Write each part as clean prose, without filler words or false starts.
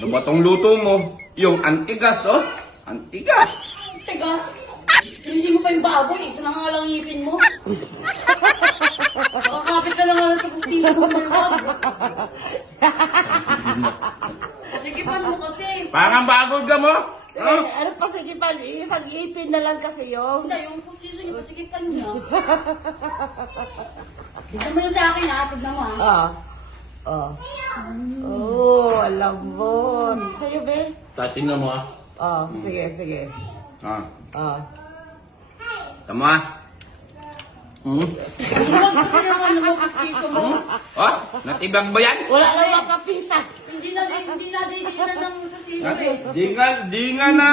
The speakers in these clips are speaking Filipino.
Ano ba tong luto mo? Yung antigas, oh. Antigas. Tigas. Sinisin mo pa yung baboy. Isa na nga lang ngipin mo. Nakakapit ka na nga lang sa pustiso mo. Sigipan mo kasi. Parang bagol ka mo. Huh? Ano pa sige pa, isang ipin na lang kasi yung... Hindi, yung pustiso niya, pasigipan niya. Tignan mo na sa akin ha. Tignan mo ha. Alam mo. Sa'yo, be? Tatingnan mo, ah. Sige. Tama, ah. Huwag kasi naman naman pustiso mo. Oh, natibag ba yan? Wala lang makapitan. Hindi na ng pustiso eh. Di nga na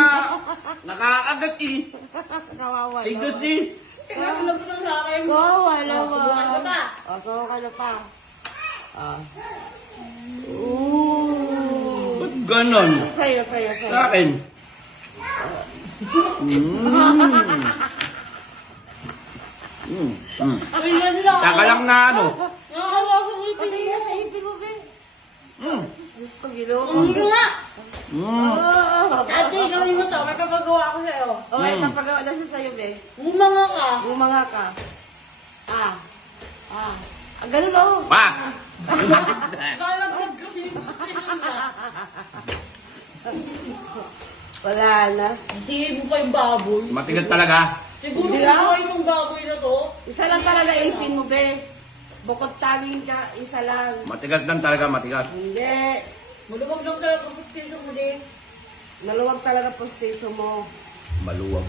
nakakagat eh. Kawawa. Tigas eh. Tignan mo lang po ng lakay mo. Kawawa naman. Subukan ka pa. Subukan na pa. Ba't ganon? Sa'yo. Sa akin. Ay, yan lang. Taka lang na ano. Nakakawa ko ngipin Pati mo. nga sa ipin mo, be. Gusto gilo. Ano nga? Oh. Ate, gawin mo to. May papagawa ko sa'yo. Okay, papagawa na siya sa'yo, be. Umanga ka. Bumanga ka. Ganun o. Pa! Lalaglag kasi yung pustiso siya. Wala na. Tingin mo pa yung baboy. Matigas talaga. Siguro Hindi kung yung baboy na to. Isa lang talaga ipin mo, be. Bukod taging ka, isa lang. Matigas lang talaga, matigas. Hindi. Maluwag lang talaga ang pustiso mo din. Maluwag talaga pustiso mo. Maluwag.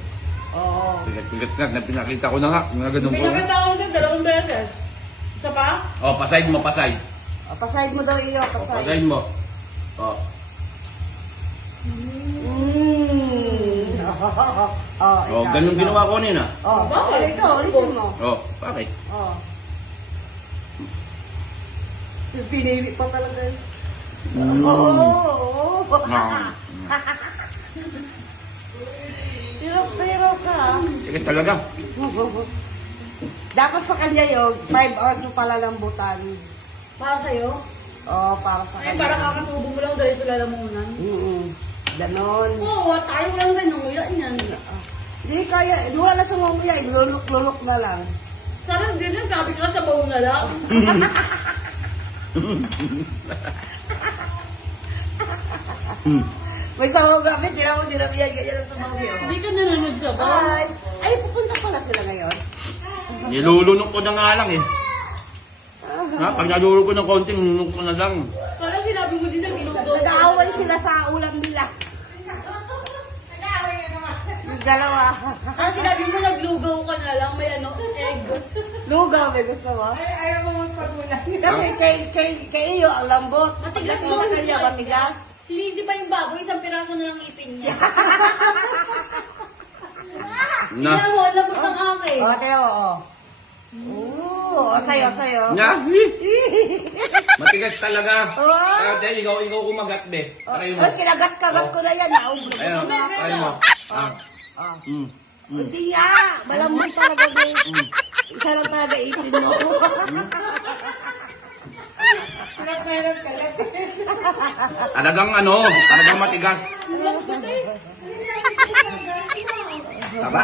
Oo. Tigat-tigat nga, na pinakita ko na nga. Nga ganun ko. Pinakita ko din 2 beses. Isa pa? Oh, paside mo, paside. Paside mo daw iyo, Oh, paside. paside mo. Oh. Oh, ikaw, ganun ikaw. ginawa ko nina. Bakit? Ikaw, ulitin mo. Oh, bakit? Pinili pa talaga yun. Ah. Pero ka. Tigas talaga. Dapat sa kanya yun, 5 hours mo pala lambutan. Para sa'yo? Oo, para sa Ay, kanya. parang kakasubo mo lang dahil sa lalamunan. Ganon. Oo, tayo lang din ng ulan yan. Hindi kaya, wala na siyang mamaya, lulok-lulok na lang. Sarang din yan, sabi ko sa baon na lang. May sabaw gamit, di naman dinabiyag ganyan sa mamaya. Hindi ka nanonood sa baon. Ay, pupunta pala sila ngayon. Nilulunok ko na nga lang eh. Ha? Pag nalulunok ko ng konting, nulunok ko na lang. Parang sinabi mo din naglugaw. Nag-aaway sila sa ulam nila. Yung dalawa. Ah, sinabi mo naglugaw ka na lang, may ano, egg. Lugaw, may gusto mo? Ay, ayaw mo magpagulang. Kasi kay iyo, ang lambot. Matigas Kasi mo sa kanya, matigas. Sinisi pa yung baboy, isang piraso na lang ipin niya. Na. Tingnan mo, labot ng akin. O, Teo, o. Oo, sa'yo. Na. Matigas talaga. Wow. Kaya tayo, ikaw kumagat be. Try mo. Ay, kinagat-kagat ko na yan. Naubos. Ayun, try mo. Hindi nga. Malambot talaga din. Isa lang talaga ipin mo. Talagang matigas. Taba?